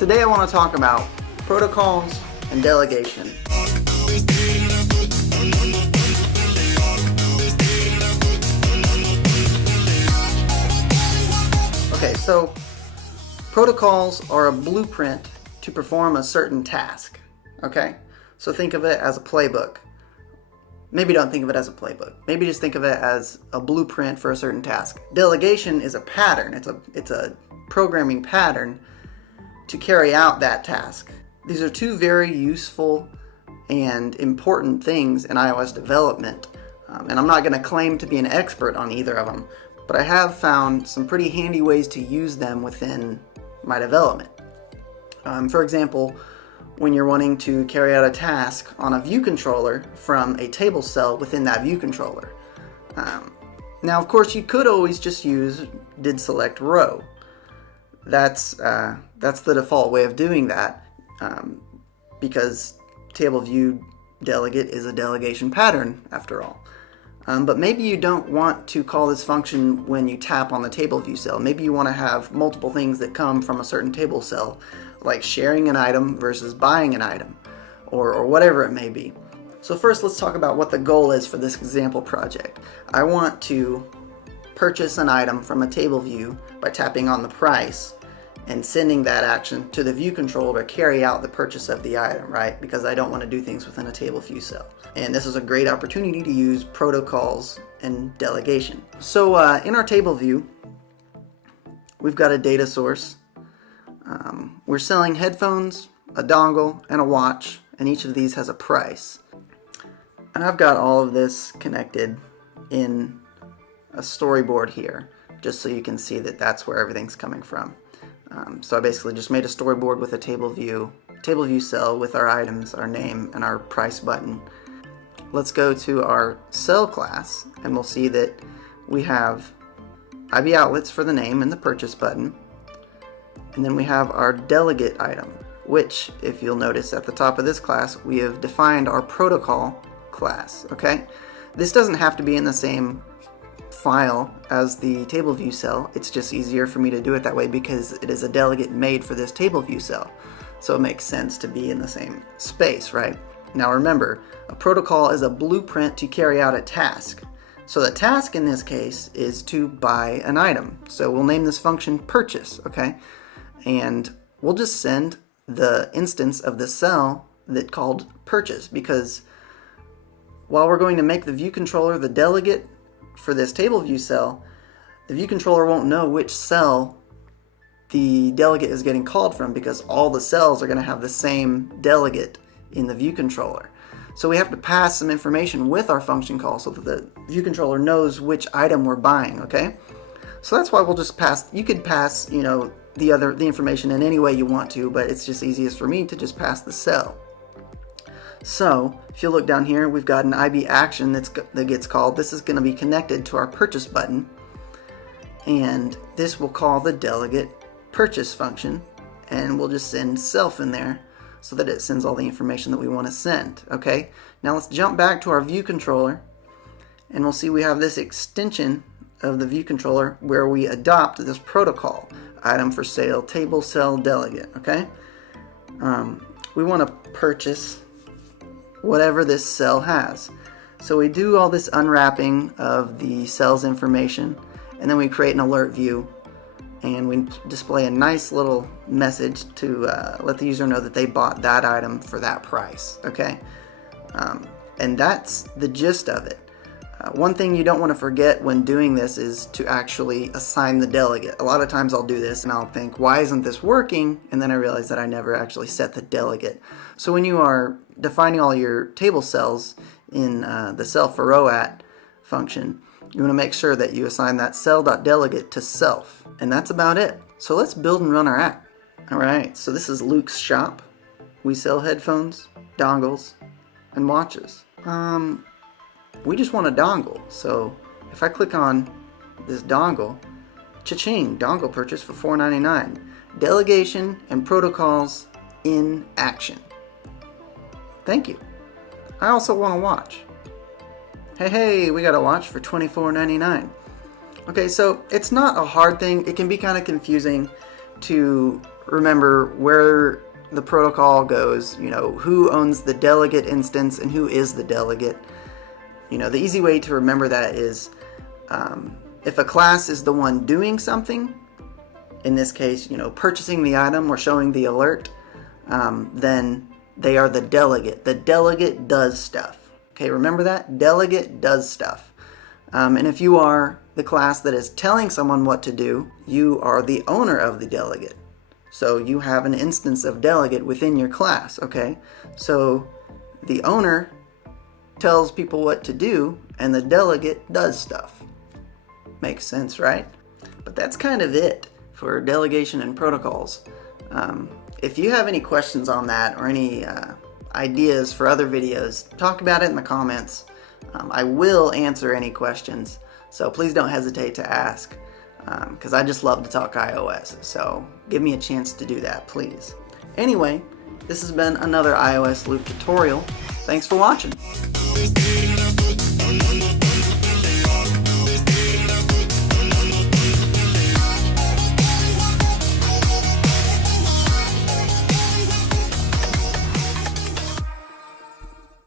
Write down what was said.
Today I want to talk about protocols and delegation. Okay, so protocols are a blueprint to perform a certain task. Okay, so think of it as a playbook. Maybe don't think of it as a playbook. Maybe just think of it as a blueprint for a certain task. Delegation is a pattern. It's a programming pattern to carry out that task. These are two very useful and important things in iOS development. And I'm not going to claim to be an expert on either of them, but I have found some pretty handy ways to use them within my development. For example, when you're wanting to carry out a task on a view controller from a table cell within that view controller. Now, of course, you could always just use did select row. That's the default way of doing that because table view delegate is a delegation pattern after all. But maybe you don't want to call this function when you tap on the table view cell. Maybe you want to have multiple things that come from a certain table cell, like sharing an item versus buying an item, or whatever it may be. So first, let's talk about what the goal is for this example project. I want to purchase an item from a table view by tapping on the price and sending that action to the view controller to carry out the purchase of the item, right? Because I don't want to do things within a table view cell. And this is a great opportunity to use protocols and delegation. So in our table view, we've got a data source. We're selling headphones, a dongle, and a watch, and each of these has a price. And I've got all of this connected in a storyboard here, just so you can see that that's where everything's coming from. So I basically just made a storyboard with a table view cell with our items, our name, and our price button. Let's go to our cell class, and we'll see that we have IB outlets for the name and the purchase button. And then we have our delegate item, which, if you'll notice at the top of this class, we have defined our protocol class, okay? This doesn't have to be in the same file as the table view cell. It's just easier for me to do it that way because it is a delegate made for this table view cell. So it makes sense to be in the same space, right? Now remember, a protocol is a blueprint to carry out a task. So the task in this case is to buy an item. So we'll name this function purchase, okay? And we'll just send the instance of the cell that called purchase, because while we're going to make the view controller the delegate for this table view cell, the view controller won't know which cell the delegate is getting called from because all the cells are going to have the same delegate in the view controller. So we have to pass some information with our function call so that the view controller knows which item we're buying, okay? So that's why we'll just pass, you could pass, the information in any way you want to, but it's just easiest for me to just pass the cell. So if you look down here, we've got an IB action that gets called. This is going to be connected to our purchase button, and this will call the delegate purchase function, and we'll just send self in there so that it sends all the information that we want to send. Okay, now let's jump back to our view controller, and we'll see we have this extension of the view controller where we adopt this protocol, item for sale, table cell delegate. Okay, we want to purchase whatever this cell has. So we do all this unwrapping of the cell's information, and then we create an alert view, and we display a nice little message to let the user know that they bought that item for that price, okay? And that's the gist of it. One thing you don't want to forget when doing this is to actually assign the delegate. A lot of times I'll do this and I'll think, why isn't this working? And then I realize that I never actually set the delegate. So when you are defining all your table cells in the cell for row at function, you want to make sure that you assign that cell.delegate to self. And that's about it. So let's build and run our app. Alright, so this is Luke's shop. We sell headphones, dongles, and watches. We just want a dongle, so if I click on this dongle, cha-ching, dongle purchase for $4.99. Delegation and protocols in action. Thank you. I also want a watch. Hey, we got a watch for $24.99. Okay, so it's not a hard thing. It can be kind of confusing to remember where the protocol goes, you know, who owns the delegate instance and who is the delegate. You know, the easy way to remember that is if a class is the one doing something, in this case, you know, purchasing the item or showing the alert, then they are the delegate. The delegate does stuff. Okay, remember that? Delegate does stuff. And if you are the class that is telling someone what to do, you are the owner of the delegate. So you have an instance of delegate within your class, okay? So the owner tells people what to do, and the delegate does stuff. Makes sense, right? But that's kind of it for delegation and protocols. If you have any questions on that or any ideas for other videos, talk about it in the comments. I will answer any questions, so please don't hesitate to ask, because I just love to talk iOS, so give me a chance to do that, please. Anyway, this has been another iOS Loop tutorial. Thanks for watching.